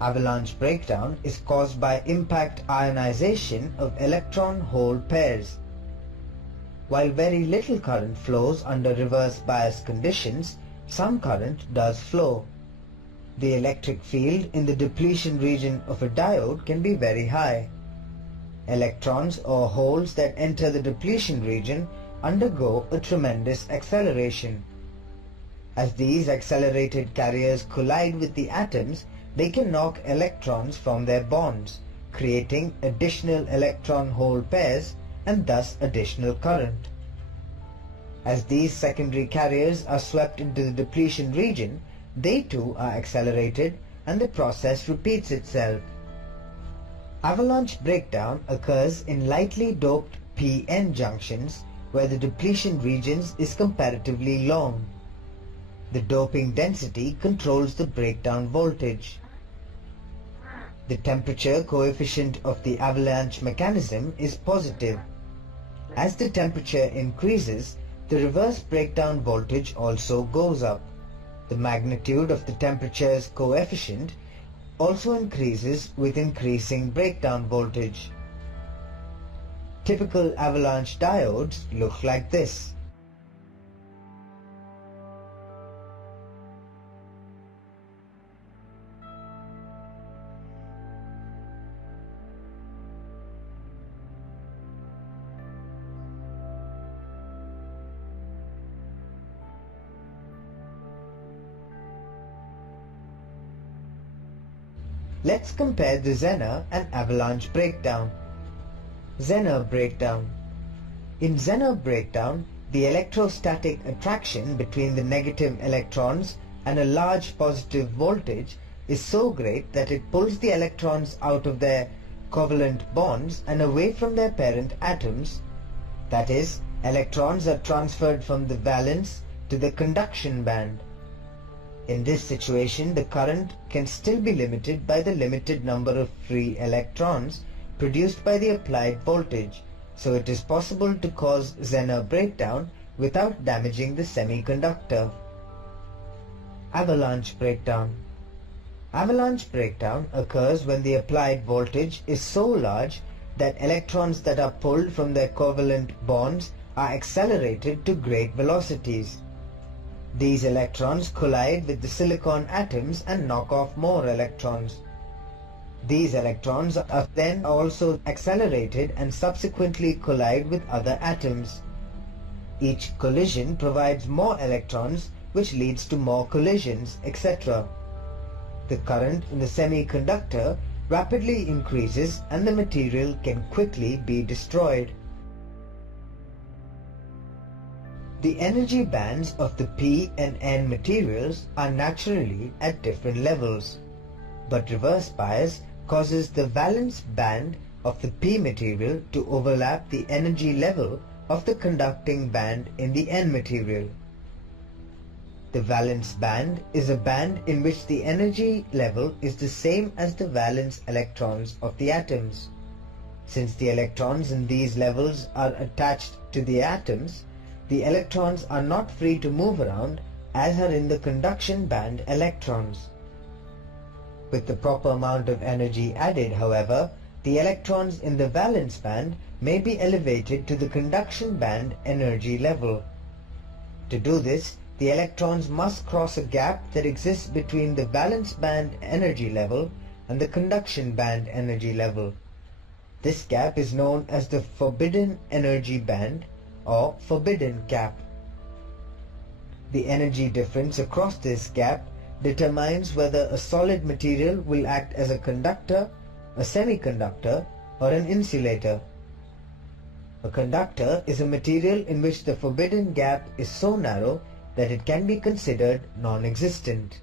Avalanche breakdown is caused by impact ionization of electron-hole pairs. While very little current flows under reverse bias conditions, some current does flow. The electric field in the depletion region of a diode can be very high. Electrons or holes that enter the depletion region undergo a tremendous acceleration. As these accelerated carriers collide with the atoms, they can knock electrons from their bonds, creating additional electron-hole pairs and thus additional current. As these secondary carriers are swept into the depletion region, they too are accelerated and the process repeats itself. Avalanche breakdown occurs in lightly doped p-n junctions where the depletion regions is comparatively long. The doping density controls the breakdown voltage. The temperature coefficient of the avalanche mechanism is positive. As the temperature increases, the reverse breakdown voltage also goes up. The magnitude of the temperature's coefficient also increases with increasing breakdown voltage. Typical avalanche diodes look like this. Let's compare the Zener and Avalanche breakdown. Zener breakdown. In Zener breakdown, the electrostatic attraction between the negative electrons and a large positive voltage is so great that it pulls the electrons out of their covalent bonds and away from their parent atoms. That is, electrons are transferred from the valence to the conduction band. In this situation, the current can still be limited by the limited number of free electrons produced by the applied voltage, so it is possible to cause Zener breakdown without damaging the semiconductor. Avalanche breakdown. Avalanche breakdown occurs when the applied voltage is so large that electrons that are pulled from their covalent bonds are accelerated to great velocities. These electrons collide with the silicon atoms and knock off more electrons. These electrons are then also accelerated and subsequently collide with other atoms. Each collision provides more electrons, which leads to more collisions, etc. The current in the semiconductor rapidly increases and the material can quickly be destroyed. The energy bands of the P and N materials are naturally at different levels, but reverse bias causes the valence band of the P material to overlap the energy level of the conducting band in the N material. The valence band is a band in which the energy level is the same as the valence electrons of the atoms. Since the electrons in these levels are attached to the atoms, the electrons are not free to move around as are in the conduction band electrons. With the proper amount of energy added, however, the electrons in the valence band may be elevated to the conduction band energy level. To do this, the electrons must cross a gap that exists between the valence band energy level and the conduction band energy level. This gap is known as the forbidden energy band or forbidden gap. The energy difference across this gap determines whether a solid material will act as a conductor, a semiconductor, or an insulator. A conductor is a material in which the forbidden gap is so narrow that it can be considered non-existent.